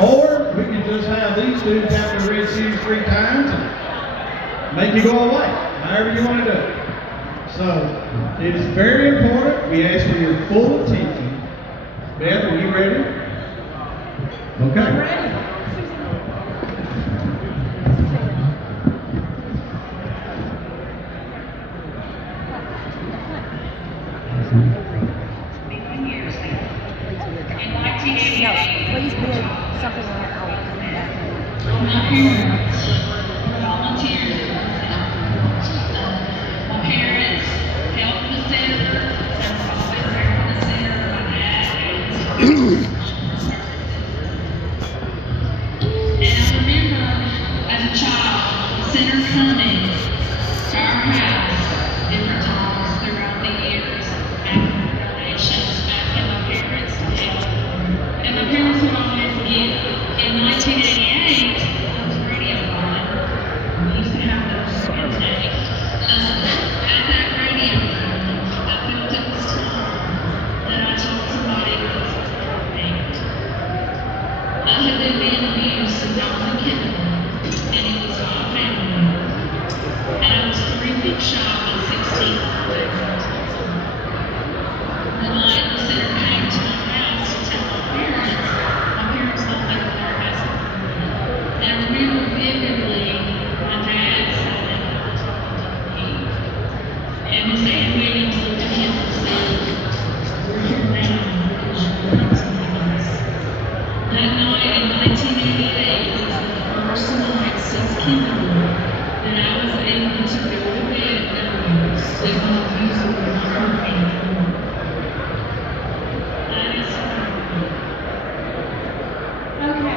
Or we could just have these students have to read shoes 3 times and make you go away, however you want to do it. So, it is very important. We ask for your full attention. Beth, are you ready? Okay. I'm ready. No, please build something on it. My parents volunteered. My parents helped the center. They were always there for the center. My dad and I remember as a child, the center coming to our house different times throughout the years, asking for donations, asking my parents to help. And my parents would always give. In 1988, there was radio on. We used to have those intake. At that radio, I felt it was time that I told somebody who was important. I had been being abused since I was in kindergarten, and it was my family. And I was 3 weeks shy of my 16th birthday. The night the center came to my house to tell my parents thought they were there asking for me. And I remember vividly my dad saying, and Miss Ann Williams looked at him and said, "We're here now because you're not something else." That night in 1988 was the first night since kindergarten that I was able to go to bed knowing that my abuser would not hurt me anymore. That is Okay.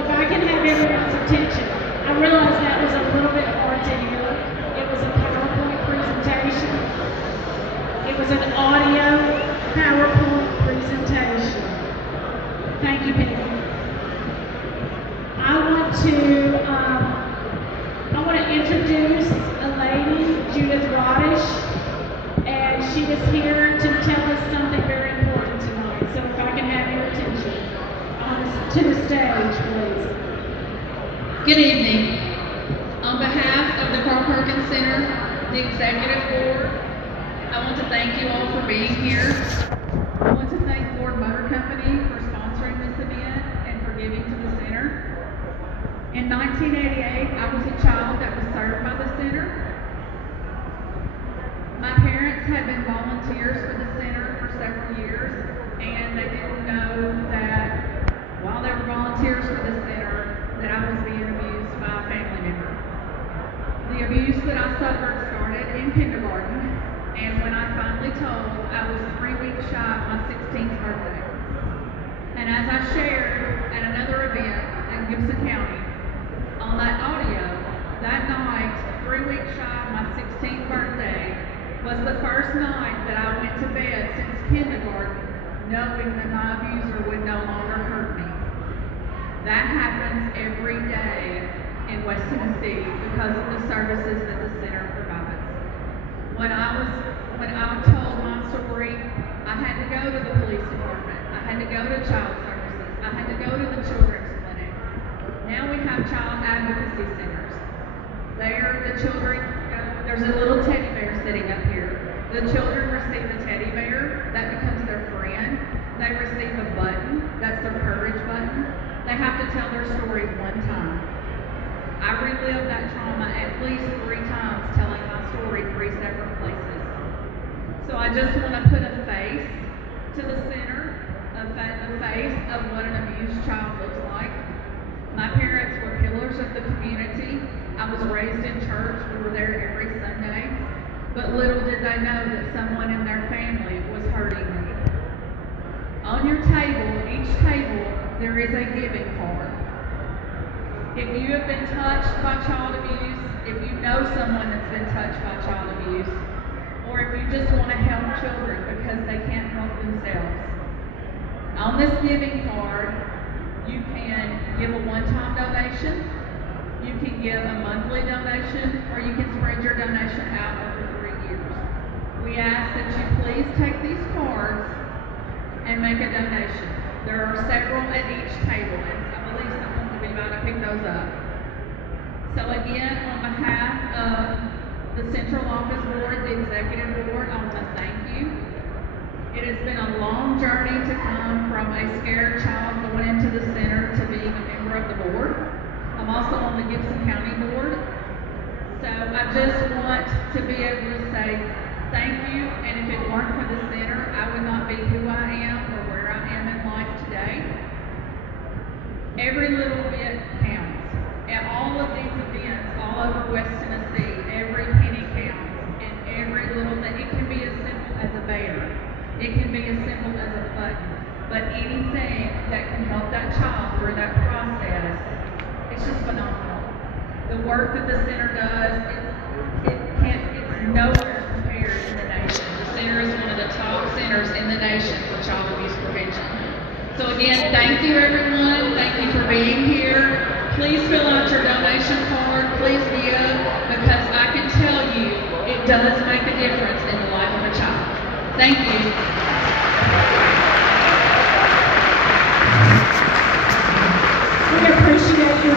If I can have everyone's attention, I realize that was a little bit hard to hear. It was a PowerPoint presentation. It was an audio PowerPoint presentation. Thank you, Penny. I want to introduce a lady, Judith Radish, and she is here to tell us something very important tonight. So if I can have your attention to the stage, please. Good evening. On behalf of the Carl Perkins Center, the Executive Board, I want to thank you all for being here. I want to thank Ford Motor Company for sponsoring this event and for giving to the center. In 1988, I was a child that was served by the center. My parents had been volunteers for the center for several years, and they didn't know that while they were volunteers for the center, that I was being abused by a family member. The abuse that I suffered started in kindergarten, and when I finally told, I was 3 weeks shy of my 16th birthday. And as I shared at another event in Gibson County, on that audio, that night, 3 weeks shy of my 16th birthday, was the first night that I went to bed since kindergarten, knowing that my abuser would no longer hurt me. That happens every day in West Tennessee because of the services that the center provides. When I told my story, I had to go to the police department. I had to go to child services. I had to go to the children's clinic. Now we have child advocacy centers. There, the children, there's a little teddy bear sitting up here. The children receive a teddy bear, that becomes their friend. They receive a button, that's their courage button. They have to tell their story one time. I relived that trauma at least 3 times, telling my story 3 separate places. So I just want to put a face to the center, the face of what an abused child looks like. My parents were pillars of the community. I was raised in church. We were there every Sunday. But little did they know that someone in their family was hurting me. On your table, each table, there is a giving card. If you have been touched by child abuse, if you know someone that's been touched by child abuse, or if you just want to help children because they can't help themselves, on this giving card, you can give a one-time donation, you can give a monthly donation, or you can spread your donation out over 3 years. We ask that you please take these cards and make a donation. There are several at each table, and I believe someone will be by to pick those up. So again, on behalf of the Central Office Board, the Executive Board, I want to thank you. It has been a long journey to come from a scared child going into the center to being a member of the board. I'm also on the Gibson County Board. So I just want to be able to say thank you, and if it weren't for the center, I would not be who I am or where I am in life today. Every little bit counts. At all of these events all over West Tennessee, every penny counts, and every little thing. It can be as simple as a bear. It can be as simple as a button. But anything that can help that child through that process, it's just phenomenal. The work that the center does, it's nowhere compared in the nation. The center is one of the top centers in the nation for child abuse prevention. So again, thank you everyone. Thank you for being here. Please fill out your donation card. Please give, because I can tell you it does make a difference in the life of a child. Thank you. We appreciate your